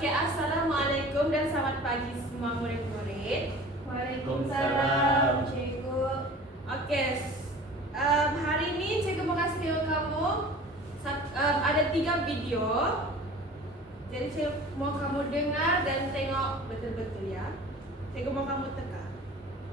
Oke, assalamualaikum dan selamat pagi semua murid-murid. Waalaikumsalam, cikgu. Oke, hari ini cikgu mau kasih tahu kamu ada 3 video. Jadi cikgu mau kamu dengar dan tengok betul-betul ya. Cikgu mau kamu teka.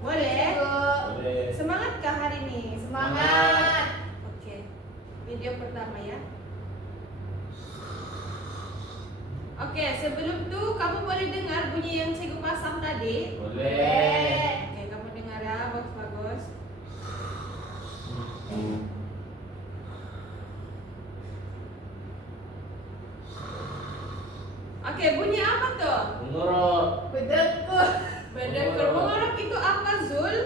Boleh? Boleh. Semangatkah hari ini? Semangat. Oke, video pertama ya. Oke, sebelum itu kamu boleh dengar bunyi yang cikgu pasang tadi? Boleh. Oke, kamu dengar ya, bagus-bagus. Oke, bunyi apa tuh? Mengorok. Bedekur. Bedekur. Mengorok itu apa, Zul?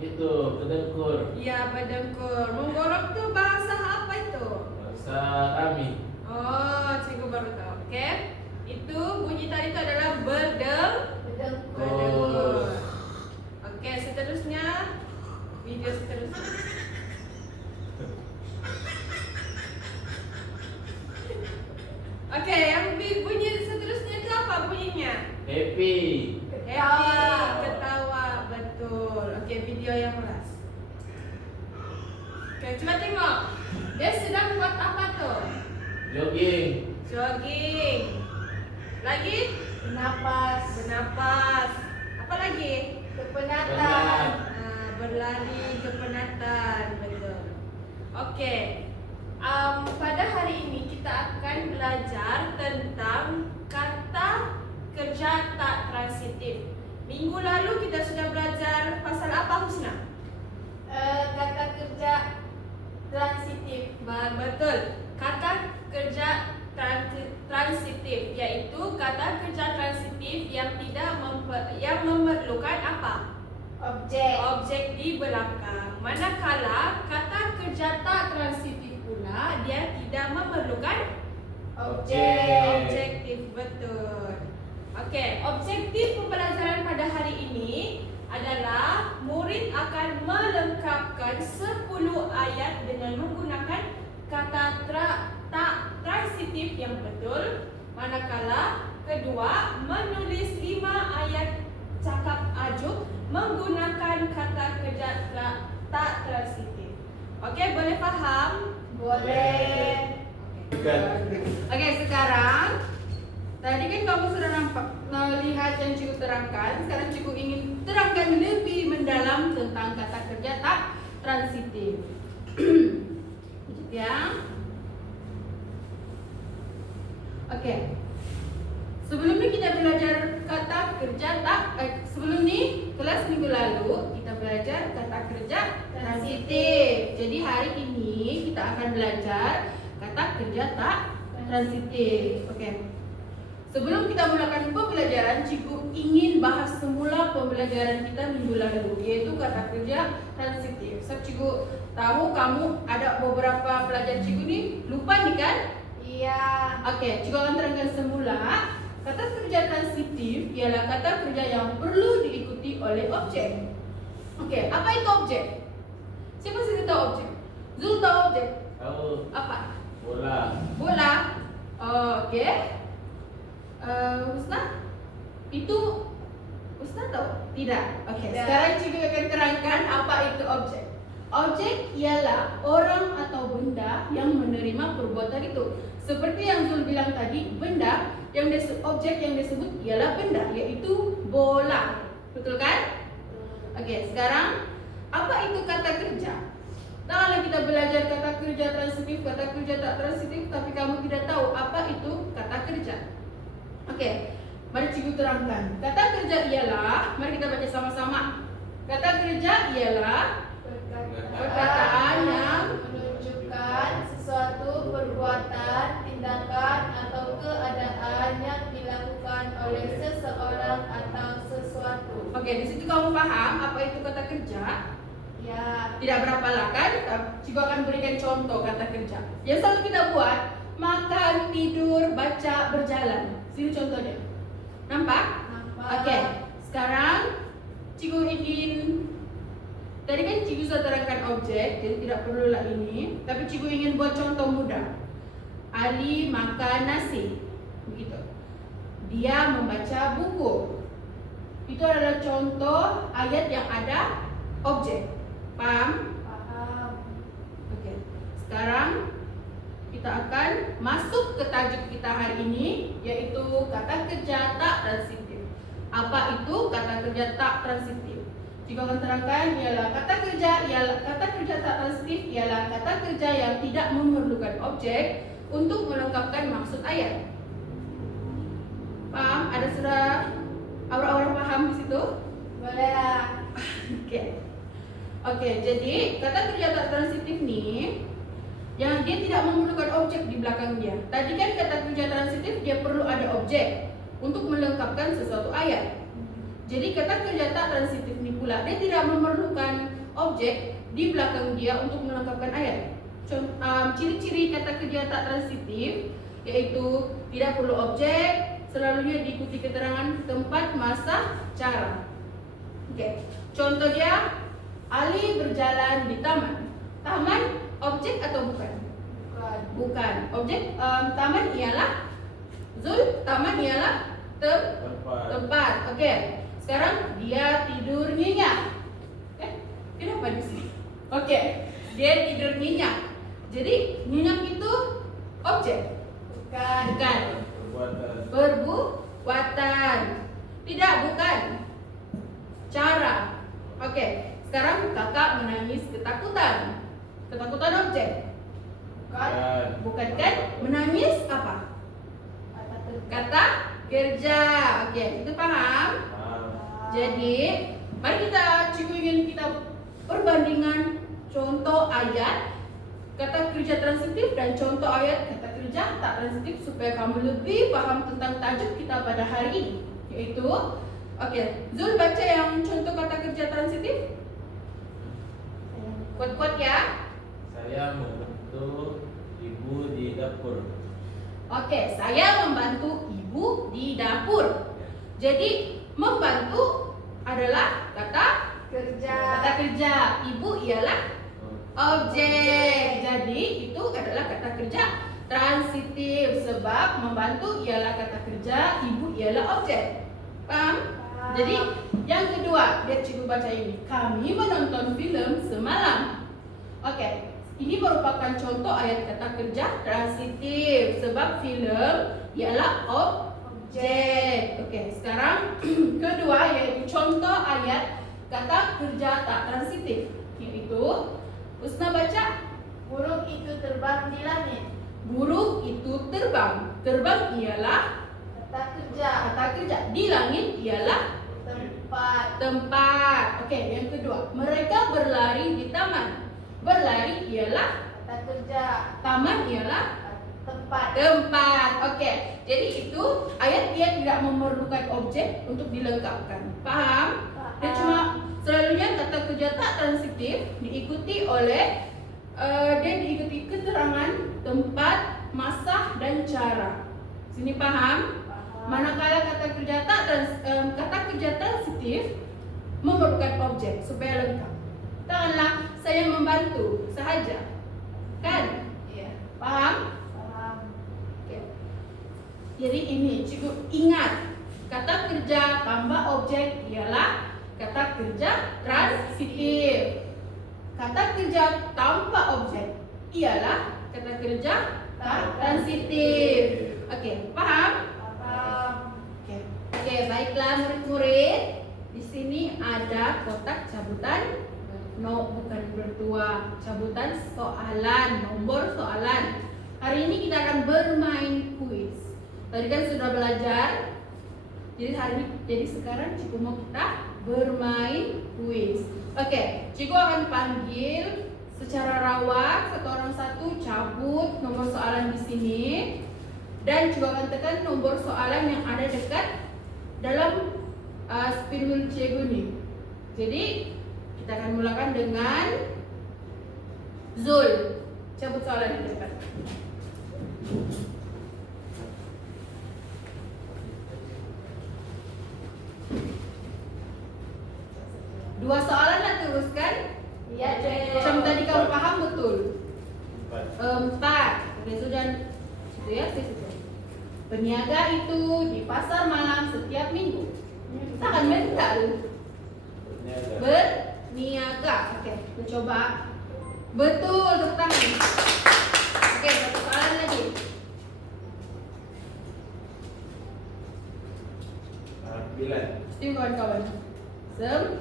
Itu bedengkur. Iya, bedengkur. Menggorok tuh bahasa apa itu? Bahasa kami. Oh, cikgu baru tahu. Oke. Itu bunyi tadi itu adalah bedengkur. Oke, seterusnya video seterusnya. Oke, yang bunyi seterusnya itu apa bunyinya? Happy. Happy, ketawa, betul. Oke, video yang keras. Oke, coba tengok. Dia sedang buat apa tuh? Jogging. Jogging. Lagi? Bernapas. Apa lagi? Kepenatan. Berlari kepenatan, betul. Oke. Pada hari ini kita akan belajar tentang kata kerja tak transitif. Minggu lalu kita sudah belajar pasal apa, Husna? Kata kerja transitif. Betul. Kata kerja transitif yaitu kata kerja transitif yang yang memerlukan apa? Objek di belakang. Manakala kata kerja tak transitif pula dia tidak memerlukan objektif, betul. Oke, objektif pembelajaran pada hari ini adalah murid akan melengkapkan 10 ayat dengan menggunakan kata tak transitif yang betul. Manakala kedua, menulis 5 ayat cakap ajuk menggunakan kata kerja tak transitif. Oke, boleh faham? Boleh. Oke, sekarang tadi kan kamu sudah nampak melihat yang cikgu terangkan. Sekarang cikgu ingin terangkan lebih mendalam tentang kata kerja tak transitif. Ya. Oke. Sebelum ini kita belajar kata kerja sebelum ini kelas minggu lalu kita belajar kata kerja transitif. Jadi hari ini kita akan belajar kata kerja tak transitif. Oke. Sebelum kita mulakan pembelajaran, cikgu ingin bahas semula pembelajaran kita minggu lalu, yaitu kata kerja transitif. So, cikgu tahu kamu ada beberapa pelajaran cikgu nih lupa nih kan? Iya. Oke, cikgu akan terangkan semula. Kata kerja transitif ialah kata kerja yang perlu diikuti oleh objek. Oke, apa itu objek? Siapa sih tahu objek? Zul tahu objek? Tahu. Apa? Bola. Oke. Husna? Itu Husna tahu? Tidak. Oke. Tidak. Sekarang cikgu akan terangkan apa itu objek. Objek ialah orang atau benda yang menerima perbuatan itu. Seperti yang Zul bilang tadi, benda yang objek yang disebut ialah benda, yaitu bola. Betul kan? Oke, sekarang apa itu kata kerja? Nah, kalau kita belajar kata kerja transitif, kata kerja tak transitif, tapi kamu tidak tahu apa itu kata kerja. Oke, mari cikgu terangkan. Kata kerja ialah, mari kita baca sama-sama. Kata kerja ialah perkataan yang menunjukkan sesuatu perbuatan, tindakan atau keadaan yang dilakukan oleh seseorang atau sesuatu. Oke, di situ kamu paham apa itu kata kerja? Ya. Tidak berapa lah kan? Cikgu akan berikan contoh kata kerja. Yang selalu kita buat, makan, tidur, baca, berjalan. Sini contohnya. Nampak? Oke, sekarang cikgu ingin. Tadi kan cikgu sudah terangkan objek, jadi tidak perlulah ini. Tapi cikgu ingin buat contoh mudah. Ali makan nasi. dia membaca buku. Itu adalah contoh ayat yang ada objek. Paham? Paham. Oke. Sekarang kita akan masuk ke tajuk kita hari ini, yaitu kata kerja tak transitif. Apa itu kata kerja tak transitif? Jika akan terangkan ialah kata kerja tak transitif ialah kata kerja yang tidak memerlukan objek untuk melengkapkan maksud ayat. Paham? Ada sudah orang-orang paham di situ? Bolehlah. Oke, jadi kata kerja tak transitif nih yang dia tidak memerlukan objek di belakang dia. Tadi kan kata kerja transitif dia perlu ada objek untuk melengkapkan sesuatu ayat. Jadi kata kerja tak transitif ini pula dia tidak memerlukan objek di belakang dia untuk melengkapkan ayat. Ciri-ciri kata kerja tak transitif yaitu tidak perlu objek, selalunya diikuti keterangan tempat, masa, cara. Oke. Contoh dia, Ali berjalan di taman. Taman objek atau bukan? Bukan. Bukan. Objek taman ialah Zul, taman ialah tempat. Oke. Sekarang dia tidur nyenyak. Kenapa di sini? Oke. Dia tidur nyenyak. Jadi nyenyak itu objek? Bukan. Bukan. Perbuatan. Tidak, bukan. Cara. Oke. Sekarang kakak menangis ketakutan. Ketakutan objek? Bukan. Bukan kan? Menangis apa? Kata kerja. Oke, itu paham? Jadi, mari cikgu ingin kita perbandingan contoh ayat kata kerja transitif dan contoh ayat kata kerja tak transitif supaya kamu lebih paham tentang tajuk kita pada hari ini, yaitu Zul baca yang contoh kata kerja transitif. Kuat-kuat ya. Saya membantu ibu di dapur. Oke, saya membantu ibu di dapur. Jadi membantu adalah kata kerja. Ibu ialah objek. Jadi itu adalah kata kerja transitif sebab membantu ialah kata kerja, ibu ialah objek. Paham? Jadi yang kedua, biar cikgu baca ini. Kami menonton film semalam. Oke, ini merupakan contoh ayat kata kerja transitif sebab film ialah objek. Oke, sekarang kedua yaitu contoh ayat kata kerja tak transitif, yaitu Usna baca. Burung itu terbang di langit. Burung itu terbang. Terbang ialah Kata kerja. Di langit ialah tempat. Oke, yang kedua, mereka berlari di taman. Berlari ialah Kata kerja. taman ialah Tempat. Oke, jadi itu ayat dia tidak memerlukan objek untuk dilengkapkan. Paham? Dia cuma selalunya kata kerja tak transitif diikuti oleh dia diikuti keterangan tempat, masa, dan cara. Sini paham? Manakala kata kerja transitif memerlukan objek supaya lengkap. Katakanlah saya membantu sahaja, kan? Iya. Paham? Paham. Oke. Jadi ini cikgu ingat kata kerja tambah objek ialah kata kerja transitif. Kata kerja tanpa objek ialah kata kerja tak transitif. Oke, paham? Paham. Oke, baiklah murid-murid. Di sini ada kotak cabutan bukan bertua, cabutan soalan, nomor soalan. Hari ini kita akan bermain kuis. Tadi kan sudah belajar. Jadi sekarang cikgu mau kita bermain kuis. Oke, cikgu akan panggil secara rawat satu cabut nomor soalan di sini. Dan juga akan tekan nomor soalan yang ada dekat dalam spin wheel cikgu nih. Jadi kita akan mulakan dengan Zul. Cabut soalan di depan. Dua soalan lah teruskan. Iya, Cek. Macam tadi kamu paham betul. 4. 4. Oke, Zul dan situ ya, situ. Peniaga itu di pasar malam setiap minggu. Sangat mental. Berniaga. Berniaga. Oke, mencoba. Betul, tepuk tangan. Oke, satu soalan lagi. 9. Setuju kawan-kawan? 9.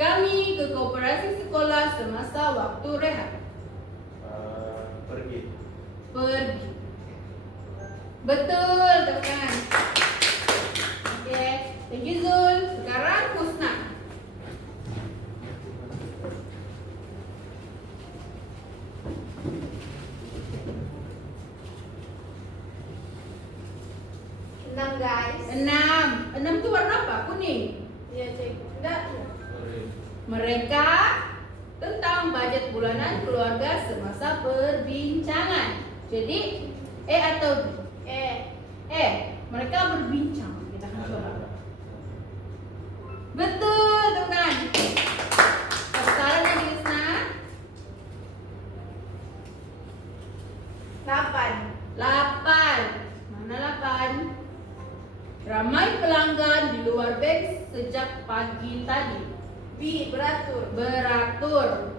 Kami ke koperasi sekolah semasa waktu rehat. Pergi. Pergi. Betul, tepuk tangan. Oke, thank you Zul. Sekarang Husna. Enam guys. 6. 6 itu warna apa? Kuning. Iya cek. Enggak. Orange. Mereka tentang budget bulanan keluarga semasa perbincangan. Jadi E atau B? E. Mereka berbincang. Kita akan coba. Betul, teman. Sekarang lagi Husna. 8. Mana 8? Ramai pelanggan di luar bank sejak pagi tadi. B. Beratur. Beratur.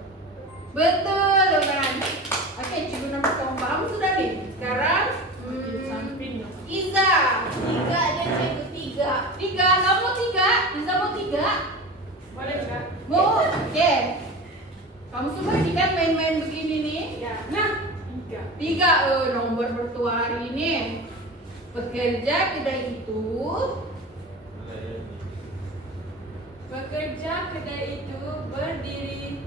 Betul, teman. Oke, cikgu nomor kamu sudah nih. Sekarang Iza. 3 ada cek 3. 3, kamu mau 3? Iza mau 3? Boleh enggak? Mau? Oke. Kamu semua ini kan main-main begini nih. Ya. Nah, 3 nomor bertua hari ini. Pekerja kedai itu berdiri.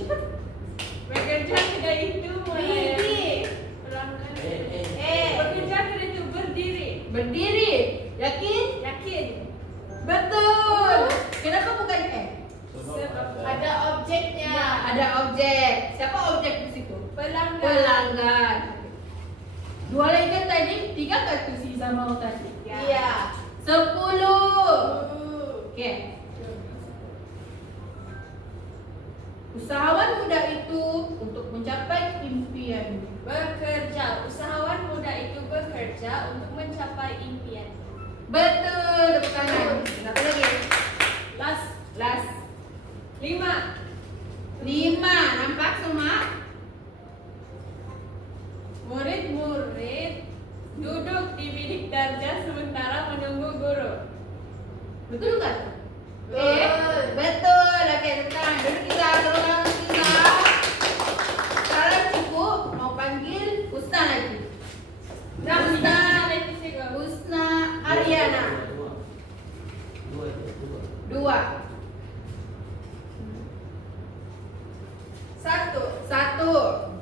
Cepat. Bekerja kedai itu melayani pelanggan. Bekerja kedai itu berdiri. Berdiri. Yakin? Yakin. Betul. Kenapa bukan E? Ada objeknya. Ada objek. Siapa objek di situ? Pelanggan. Pelanggan. Dua lagi kan tadi, 3 kan tuh si Iza mau tadi. Iya. 10. Oke. Usahawan muda itu untuk mencapai impian. Bekerja. Usahawan muda itu bekerja untuk mencapai impian. Betul, tepuk tangan. Satu lagi. Last. 5. 5. Nampak semua? Murid-murid duduk di bilik darjah sementara menunggu guru. Betul kan? Betul. Betul. Oke, tepuk tangan. Duduk kita, tolong kita. Sekarang Cipu mau panggil Husna lagi. Husna Ariana. 2. 1.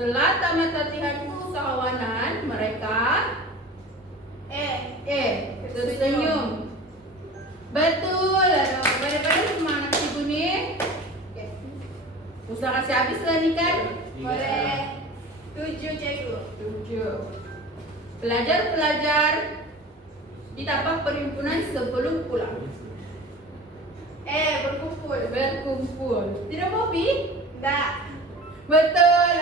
Setelah tamat latihan usahawanan, mereka tersenyum. Betul. Pada semangat Ibu nih. Oke. Usaha kasih habis lah nih kan? Boleh. 7 cikgu. 7. Pelajar-pelajar di tapak perhimpunan sebelum pulang. Berkumpul. Tidak mau pi? Enggak. Betul.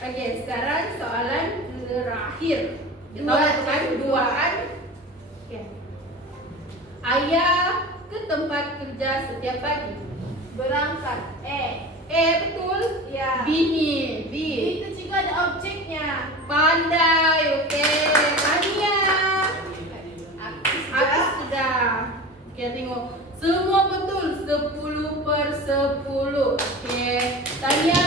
Oke, sekarang soalan terakhir. Kita lakukan duaan. Oke. Ayah ke tempat kerja setiap pagi. Berangkat. Betul. Ya. Bini. B. Itu cikgu ada objeknya. Pandai. Oke. Tania. Habis sudah. Oke, tengok. Semua betul. 10/10. Oke. Tania